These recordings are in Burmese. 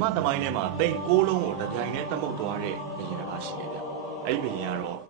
မသမိုင်းထဲမှာတိမ်ကိုးလုံးကိုတစ်ပြိုင်တည်းတမုတ်သွားတဲ့ဘုရင်တစ်ပါးရှိတယ်ဗျ။အဲ့ဒီဘုရင်ကတော့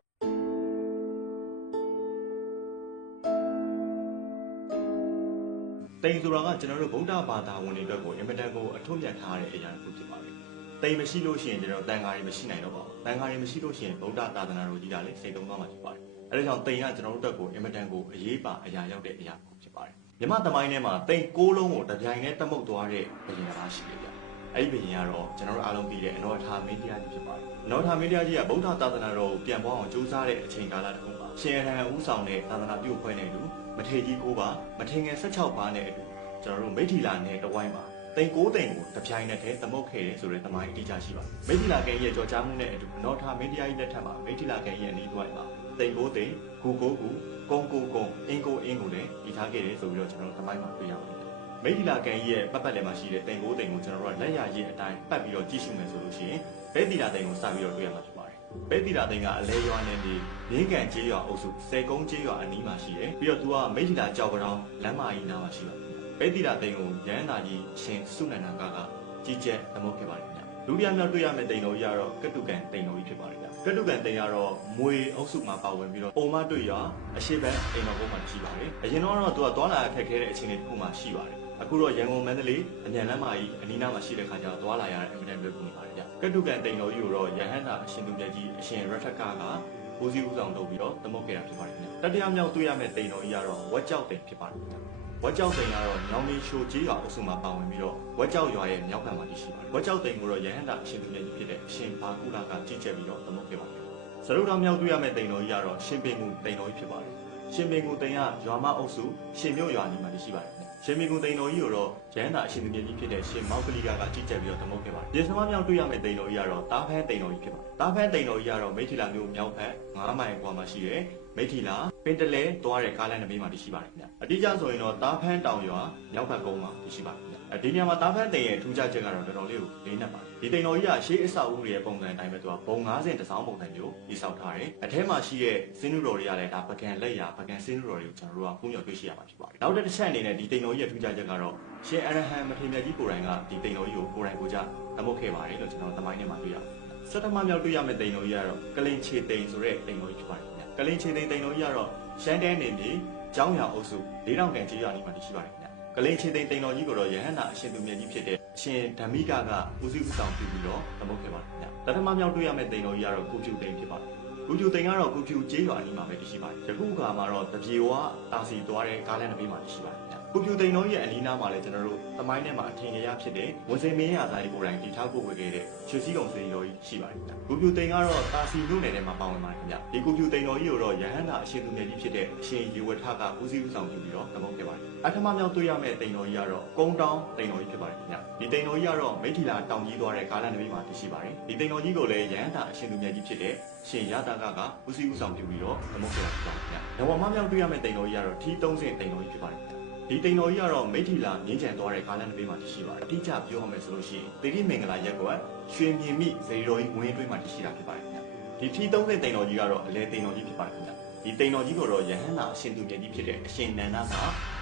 တိမ်ဆိုတာကကျွန်တော်တို့ဗုဒ္ဓဘာသာဝင်တွေအတွက်ကိုအင်မတန်ကိုအထွတ်မြတ်ထားတဲ့အရာတစ်ခုဖြစ်ပါတယ်။တိမ်မရှိလို့ရှိရင်ကျွန်တော်တန်ဃာတွေမရှိနိုင်တော့ပါဘူး။တန်ဃာတွေမရှိလို့ရှိရင်ဗုဒ္ဓသာသနာတော်ကြီးကလည်းစိတ်သုံးသွားမှာဖြစ်ပါတယ်။အဲဒါကြောင့်တိမ်ကကျွန်တော်တို့အတွက်ကိုအင်မတန်ကိုအရေးပါအရာရောက်တဲ့အရာတစ်ခုဖြစ်ပါတယ်။မြမသမိုင်းထဲမှာတိမ်ကိုးလုံးကိုတစ်ပြိုင်တည်းတမုတ်သွားတဲ့ဘုရင်တစ်ပါးရှိတယ်ဗျ။ အဲ့ဒီဘုရင်ကတော့ကျွန်တော်တို့အားလုံးသိတဲ့အနောထာမင်းတရားကြီးဖြစ်ပါတယ်။အနောထာမင်းတရားကြီးကဗုဒ္ဓသာသနာတော်ကိုပြန်ပွားအောင်ကြိုးစားတဲ့အချိန်ကာလတစ်ခုပါ။ရှင်ရဟန်းဦးဆောင်တဲ့သာသနာပြုဖွဲ့နေတူမထေကြီးကိုပါမထေငယ်16ပါးနဲ့အတူကျွန်တော်တို့မိထီလာနယ်တဝိုင်းမှာတိန်ကိုးတိန်ကိုတပြိုင်နက်တည်းသမုတ်ခဲ့တယ်ဆိုတဲ့သမိုင်းအတိအကျရှိပါတယ်။မိထီလာကန်ရဲ့ကြော်ကြားမှုနဲ့အတူအနောထာမင်းတရားကြီးလက်ထက်မှာမိထီလာကန်ရဲ့အနီးတစ်ဝိုင်းမှာတိန်ကိုးတိန်ဂူကိုကူကုန်းကိုကုန်းအင်းကိုအင်းကိုလည်းဤထားခဲ့တယ်ဆိုပြီးတော့ကျွန်တော်တို့သမိုင်းမှာတွေ့ရပါတယ်။ မိထီလာကန်ကြီးရဲ့ပတ်ပတ်လည်မှာရှိတဲ့တိမ်ကိုးတိမ်ကိုကျွန်တော်တို့ကလက်ရရည်အတိုင်းပတ်ပြီးတော့ကြည့်ရှုမယ်ဆိုလို့ရှိရင်ဘဲတီလာတိမ်ကိုစပြီးတော့တွေ့ရမှာဖြစ်ပါတယ်။ဘဲတီလာတိမ်ကအလဲရွာနယ်မြေမြင်းကန်ကျေးရွာအုပ်စုစေကုန်းကျေးရွာအနီးမှာရှိတယ်။ပြီးတော့သူကမိထီလာကြောက်ကြောင်လမ်းမကြီးနားမှာရှိပါတယ်။ဘဲတီလာတိမ်ကိုရန်နာကြီးရှင်စုနန္ဒကကကြီးကျက်သမုတ်ခဲ့ပါတယ်ခင်ဗျ။ လူတရားများတွေ့ရမယ့်တိမ်တော်ကြီးကတော့ကတုကန်တိမ်တော်ကြီးဖြစ်ပါတယ်ဗျ။ကတုကန်တိမ်ကတော့မွေအုပ်စုမှာပါဝင်ပြီးတော့ပုံမတွေ့ရွာအရှိဘက်အိမ်တော်ကုန်းမှာရှိပါတယ်။အရင်တော့တော့သူကသွားလာအခက်ခဲတဲ့အခြေအနေတစ်ခုမှရှိပါတယ်။အခုတော့ရန်ကုန်မန္တလေးအမြန်လမ်းမကြီးအနီးနားမှာရှိတဲ့ခါကျတော့သွားလာရတဲ့အမြဲတမ်းလွယ်ကူနေပါတယ်ဗျကတုကန်တိန်တော်ကြီးကိုတော့ရဟန္တာအရှင်သူမြတ်ကြီးအရှင်ရထကကဦးစီးဦးဆောင်လုပ်ပြီးတော့သမုတ်ခဲ့တာဖြစ်ပါတယ်ခင်ဗျတတိယမြောက်တွေ့ရမယ့်တိန်တော်ကြီးကတော့ဝက်ကြောက်တိန်ဖြစ်ပါတယ်ခင်ဗျ ဝက်ကြောက်တိန်ကတော့ညောင်လေးရှိုကြီးရွာအုပ်စုမှာပါဝင်ပြီးတော့ဝက်ကြောက်ရွာရဲ့မြောက်ဘက်မှာတည်ရှိပါတယ်ဝက်ကြောက်တိန်ကိုတော့ရဟန္တာအရှင်သူမြတ်ကြီးဖြစ်တဲ့အရှင်ဘာကုလကကြီးကျယ်ပြီးတော့သမုတ်ခဲ့ပါတယ်စရုတော်မြောက်တွေ့ရမယ့်တိန်တော်ကြီးကတော့ရှင်ပင်ကူတိန်တော်ကြီးဖြစ်ပါတယ်ရှင်ပင်ကူတိန်ကရွာမအုပ်စုရှင်မြို့ရွာနီမှာတည်ရှိပါတယ်ခင်ဗျရှင်မီကူတိန်တော်ကြီးကိုတော့ရဟန္တာအရှင်သူမြတ်ကြီးဖြစ်တဲ့ရှင်မောက်ကလေးကကကြီးကြပ်ပြီးတော့သမုတ်ခဲ့ပါတယ်။ဒီစမမြောက်တွေ့ရမယ့်တိန်တော်ကြီးကတော့တားဖန်းတိန်တော်ကြီးဖြစ်ပါတယ်။တားဖန်းတိန်တော်ကြီးကတော့မိထီလာမျိုးမြောက်ဘက်9မိုင်ကွာမှာရှိတဲ့မိထီလာပင်တလဲသွားတဲ့ကားလမ်းတစ်ဘေးမှာတည်ရှိပါတယ်ခင်ဗျ။အတိအကျဆိုရင်တော့တားဖန်းတောင်ရွာမြောက်ဘက်ကုန်းမှာတည်ရှိပါတယ်ခင်ဗျ။အဲဒီနေရာမှာတားဖန်းတိန်ရဲ့ထူးခြားချက်ကတော့တော်တော်လေးကိုလေးနက်ပါတယ်။ဒီတိန်တော်ကြီးကရှေးအဆောက်အဦတွေရဲ့ပုံစံအတိုင်းပဲသူကဘုံ90တစောင်းပုံစံမျိုးတည်ဆောက်ထားတယ်။အထဲမှာရှိတဲ့စင်းနုတော်တွေကလည်းဒါပကံလက်ရာပကံစင်းနုတော်တွေကိုကျွန်တော်တို့ကဖုံးမြော်တွေ့ရှိရမှာဖြစ်ပါတယ်။နောက်တစ်ချက်အနေနဲ့ဒီတိန်တော်ကြီးရဲ့ထူးခြားချက်ကတော့ရှင်အရဟံမထေရကြီးကိုယ်တိုင်ကဒီတိန်တော်ကြီးကိုကိုယ်တိုင်ကိုယ်ကြသမုတ်ခဲ့ပါတယ်လို့ကျွန်တော်သမိုင်းထဲမှာတွေ့ရပါတယ်။စက်တမမြောက်တွေ့ရမယ့်တိန်တော်ကြီးကတော့ကလင်ချေတိန်ဆိုတဲ့တိန်တော်ကြီးဖြစ်ပါတယ်ခင်ဗျ။ ကလင်ချေတိန်တိန်တော်ကြီးကတော့ရှမ်းတဲနေမြေကျောင်းရွာအုပ်စု၄တောင်ကန်ကြီးရွာနေမှာတည်ရှိပါတယ်ခင်ဗျ။ကလင်ချေတိန်တိန်တော်ကြီးကိုတော့ယဟန္တာအရှင်သူမြတ်ကြီးဖြစ်တဲ့အရှင်ဓမ္မိကကဦးစီးဦးဆောင်ပြုပြီးတော့သမုတ်ခဲ့ပါတယ်ခင်ဗျ။တထမမြောက်တွေ့ရမယ့်တိန်တော်ကြီးကတော့ကုဖြူတိန်ဖြစ်ပါတယ်။ကုဖြူတိန်ကတော့ကုဖြူကျေးရွာအနီးမှာပဲတည်ရှိပါတယ်။ယခုအခါမှာတော့တပြေဝတာစီသွားတဲ့ကားလမ်းတစ်ဘေးမှာတည်ရှိပါတယ်ခင်ဗျ။ ကိုပြူတိန်တော်ရဲ့အနီးနားမှာလည်းကျွန်တော်တို့သမိုင်းထဲမှာအထင်ကြီးဖြစ်တဲ့ဝန်စင်မင်းရသားကြီးကိုယ်တိုင်တည်ထားဖို့ဝေခဲ့တဲ့ရွှေစည်းကုံစေတော်ကြီးရှိပါတယ်ခင်ဗျ။ကိုပြူတိန်ကတော့တာစီမြို့နယ်ထဲမှာပါဝင်ပါတယ်ခင်ဗျ။ဒီကိုပြူတိန်တော်ကြီးကိုတော့ရဟန္တာအရှင်သူမြတ်ကြီးဖြစ်တဲ့အရှင်ရေဝထကဦးစီးဦးဆောင်ပြုပြီးတော့သမုတ်ခဲ့ပါတယ်။အထမမြောက်တွေ့ရမယ့်တိန်တော်ကြီးကတော့ကုန်းတောင်းတိန်တော်ကြီးဖြစ်ပါတယ်ခင်ဗျ။ဒီတိန်တော်ကြီးကတော့မိထီလာတောင်ကြီးသွားတဲ့ကားလမ်းတစ်ဘေးမှာတည်ရှိပါတယ်။ဒီတိန်တော်ကြီးကိုလည်းရဟန္တာအရှင်သူမြတ်ကြီးဖြစ်တဲ့ရှင်ရတာကကဦးစီးဦးဆောင်ပြုပြီးတော့သမုတ်ခဲ့တာဖြစ်ပါတယ်ခင်ဗျ။ဓမ္မမမြောက်တွေ့ရမယ့်တိန်တော်ကြီးကတော့ထီးသုံးစင်တိန်တော်ကြီးဖြစ်ပါတယ်ခင်ဗျ။ ဒီတိန်တော်ကြီးကတော့မိထီလာမြင်းကြံသွားတဲ့ကားလမ်းတစ်ဘေးမှာတည်ရှိပါတယ်။အတိအကျပြောရမယ်ဆိုလို့ရှိရင်တိရိမင်္ဂလာရက်ကွယ်ရွှေမြင်မိဇေတော်ကြီးဝင်းအတွင်းမှာတည်ရှိတာဖြစ်ပါတယ်ခင်ဗျ။ဒီထီ30တိန်တော်ကြီးကတော့အလဲတိန်တော်ကြီးဖြစ်ပါတယ်ခင်ဗျ။ဒီတိန်တော်ကြီးကိုတော့ယဟန္တာအရှင်သူမြတ်ကြီးဖြစ်တဲ့အရှင်နန္ဒ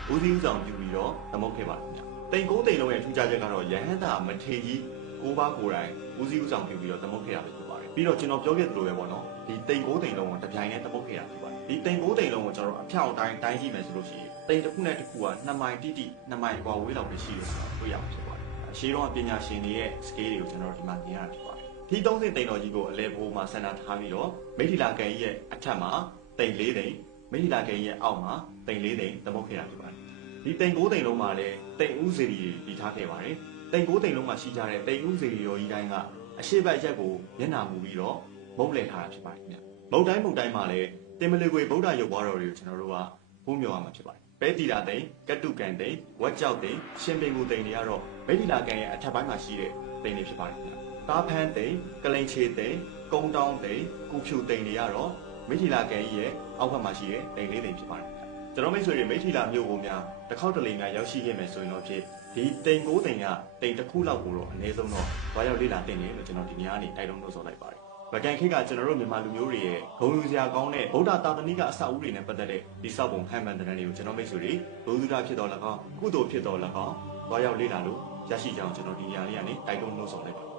ကဦးစီးဦးဆောင်ပြုပြီးတော့သမုတ်ခဲ့ပါတယ်ခင်ဗျ။တိန်ကိုးတိန်လုံးရဲ့ထူးခြားချက်ကတော့ယဟန္တာမထေကြီးကိုးပါးကိုယ်တိုင်ဦးစီးဦးဆောင်ပြုပြီးတော့သမုတ်ခဲ့တာပဲဖြစ် ပြီးတော့ကျွန်တော်ပြောခဲ့သလိုပဲပေါ့နော်ဒီတိမ်ကိုးတိမ်လုံးကိုတပြိုင်တည်းတပုတ်ခဲ့ရဖြစ်ပါတယ်ဒီတိမ်ကိုးတိမ်လုံးကိုကျွန်တော်အဖြောက်တိုင်းတိုင်းကြည့်မယ်ဆိုလို့ရှိရင်တိမ်တစ်ခုနဲ့တစ်ခုက2မိုင်တိတိ2မိုင်ကွာဝေးလောက်ပဲရှိတယ်တွေ့ရမှာဖြစ်ပါတယ်အရှိတော့ပညာရှင်တွေရဲ့ scale တွေကိုကျွန်တော်ဒီမှာမြင်ရတာဖြစ်ပါတယ်ဒီ30တိမ်တော်ကြီးကိုအလဲဘိုးမှာစန္ဒထားပြီးတော့မိထီလာကန်ကြီးရဲ့အထက်မှာတိမ်၄တိမ်မိထီလာကန်ကြီးရဲ့အောက်မှာတိမ်၄တိမ်တပုတ်ခဲ့ရဖြစ်ပါတယ်ဒီတိမ်ကိုးတိမ်လုံးမှာလည်းတိမ်ဦးစီတွေပြီးထားခဲ့ပါတယ်တိမ်ကိုးတိမ်လုံးမှာရှိကြတဲ့တိမ်ဦးစီရောကြီးတိုင်းက အရှိတ်ဘက်ရက်ကိုမျက်နှာမူပြီးတော့မုတ်လဲထားတာဖြစ်ပါတယ်ခင်ဗျ။မုတ်တိုင်းမုတ်တိုင်းမှာလည်းတင်မလီကွေဗုဒ္ဓရုပ်ဘွားတော်တွေကိုကျွန်တော်တို့ကဖုံးမြော်ရမှာဖြစ်ပါတယ်။ပဲတီလာသိန်းကတုကန်သိန်းဝက်ကြောက်သိန်းရှင်ပင်ကူသိန်းတွေကတော့မိထီလာကန်ရဲ့အထက်ပိုင်းမှာရှိတဲ့သိန်းတွေဖြစ်ပါတယ်ခင်ဗျ။တားဖန်းသိန်းကလိန်ချေသိန်းကုန်းတောင်းသိန်းကူဖြူသိန်းတွေကတော့မိထီလာကန်ကြီးရဲ့အောက်ဘက်မှာရှိတဲ့သိန်းလေးသိန်းဖြစ်ပါတယ်ခင်ဗျ။ကျွန်တော်မိတ်ဆွေတွေမိထီလာမြို့ကိုများတစ်ခေါက်တစ်လေများရောက်ရှိခဲ့မယ်ဆိုရင်တော့ဖြစ် ဒီတိန်ကိုသိန်းကတိန်တစ်ခုလောက်ကိုတော့အနည်းဆုံးတော့ဘာရောက်လေ့လာတင်တယ်လို့ကျွန်တော်ဒီနေ့ကနေတိုက်တွန်းလို့ဆိုလိုက်ပါတယ်။ဗကန်ခိတ်ကကျွန်တော်တို့မြန်မာလူမျိုးတွေရဲ့ဂုဏ်ယူစရာကောင်းတဲ့ဗုဒ္ဓသာသနိကအဆောက်အဦတွေနဲ့ပတ်သက်တဲ့ဒီစောက်ပုံဟန်မှန်တဲ့တွေကိုကျွန်တော်မိတ်ဆွေတွေဘုသူဒ္ဓဖြစ်တော်၎င်းကုသိုလ်ဖြစ်တော်၎င်းဘာရောက်လေ့လာလို့ရရှိကြအောင်ကျွန်တော်ဒီနေရာလေးကနေတိုက်တွန်းနှိုးဆော်လိုက်ပါမယ်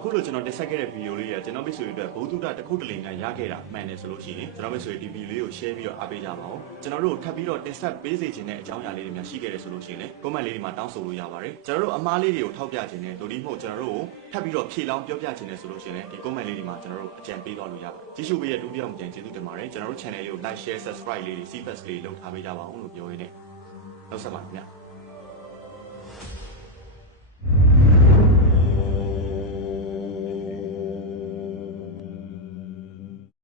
အခုလိုကျွန်တော်တင်ဆက်ခဲ့တဲ့ဗီဒီယိုလေးကကျွန်တော်မိတ်ဆွေတွေအတွက်ဘုသူတတစ်ခုတလေကရခဲ့တာမှန်တယ်ဆိုလို့ရှိရင်ကျွန်တော်မိတ်ဆွေဒီဗီဒီယိုလေးကို share ပြီးတော့အားပေးကြပါဦးကျွန်တော်တို့ထပ်ပြီးတော့တင်ဆက်ပေးစေချင်တဲ့အကြောင်းအရာလေးတွေများရှိခဲ့တယ်ဆိုလို့ရှိရင်လည်း comment လေးတွေမှာတောင်းဆိုလို့ရပါတယ်ကျွန်တော်တို့အမားလေးတွေကိုထောက်ပြခြင်းနဲ့ဒိုဒီမဟုတ်ကျွန်တော်တို့ကိုထပ်ပြီးတော့ဖြည့်လောင်းပြောပြခြင်းနဲ့ဆိုလို့ရှိရင်လည်းဒီ comment လေးတွေမှာကျွန်တော်တို့အကြံပေးသွားလို့ရပါတယ်ကြည့်ရှုပေးတဲ့ဒုတိယမကြံကျေးဇူးတင်ပါတယ်ကျွန်တော်တို့ channel လေးကို like share subscribe လေးတွေ see first လေးလုပ်ထားပေးကြပါဦးလို့ပြောရင်းနဲ့နောက်ဆက်ပါခင်ဗျာ